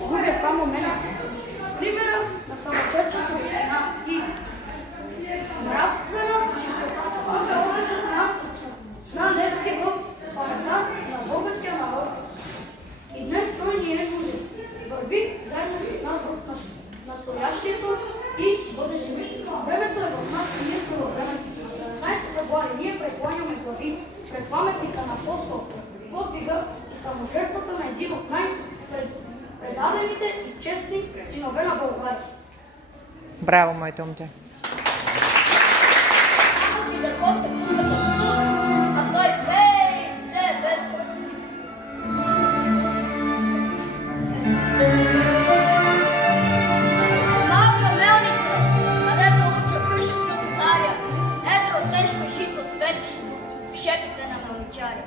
губя само мене си. С примера на самочетна човещина и нравствена чистота. Това е образът на Левски в паметта на българския народ. И днес той ни е нужен. Върви заедно с нас в настоящето и бъдещето. Времето е в нас и ние сме във времето. На 12 февруари ние прекланяме глави пред паметника на апостол, подвига и саможертвата на един от най-предадените и честни синове на България. Браво, моите момче! Шепите на мълчари.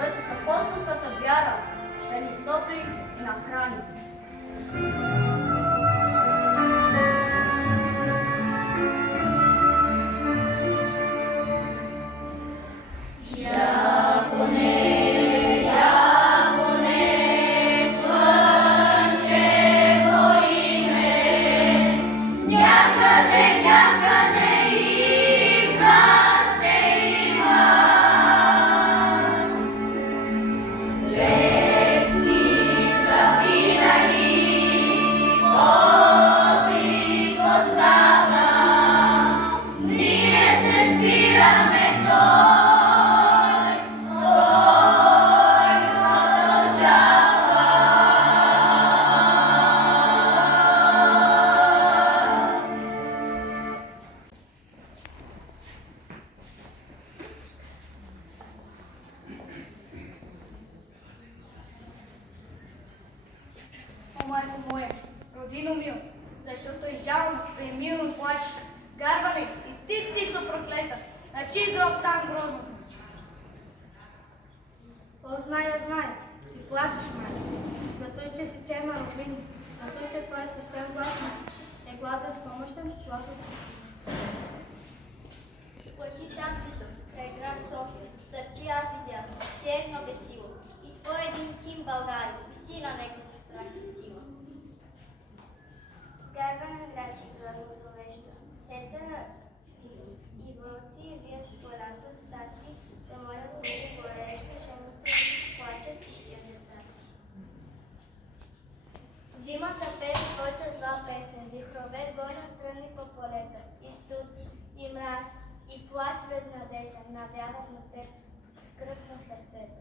Той с апостолската вяра ще ни стопли и нахрани. Майко моя, родино мил, защото и жално, и милно плачеш, гарбане и ти, птицо проклета, на чий гроб там грозно? О, зная, ти плачеш, майко, за той, че си черна родина, за той, че твой свещен глас е глас безпомощен, глас от Плачи там, Исус, край град София, търчи аз видях, черно бесило, и твой един син България, виси на него със страх и сила. Гарбане грачи грозно зловещо, сета и вълци вият в полята, стаци се молят луди горещо, жените плачат и щият децата. Зимата пее своята зла песен, вихрове гонят тръни по полета, и студ, и мраз, и плач безнадежден, навяват на теб скръб на сърцето.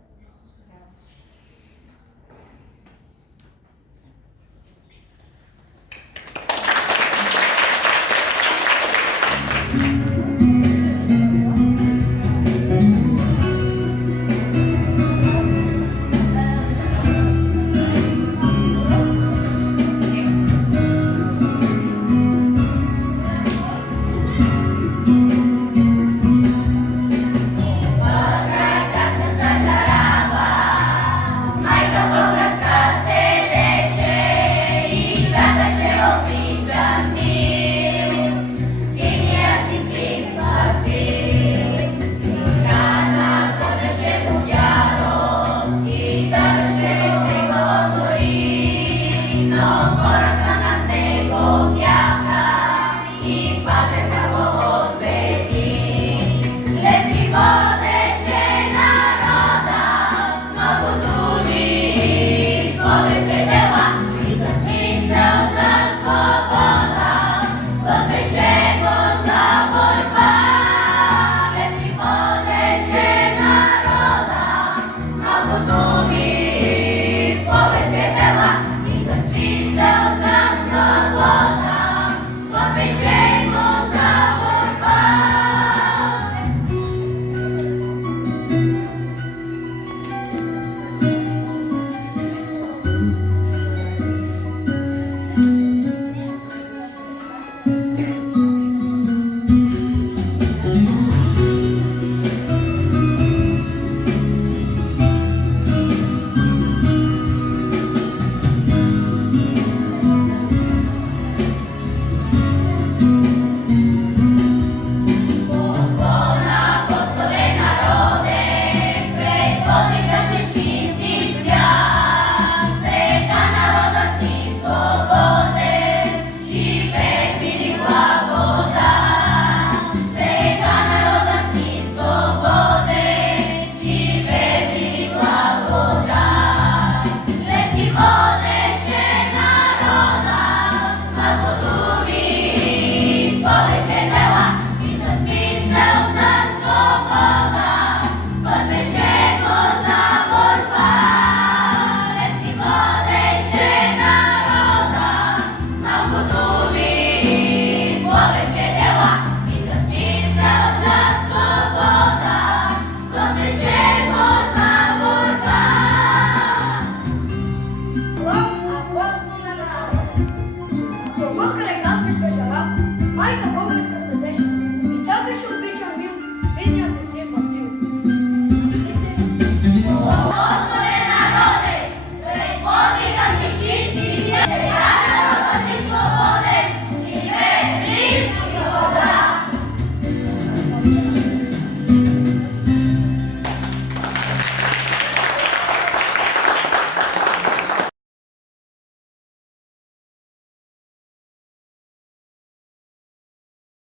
последниот се сепа сил.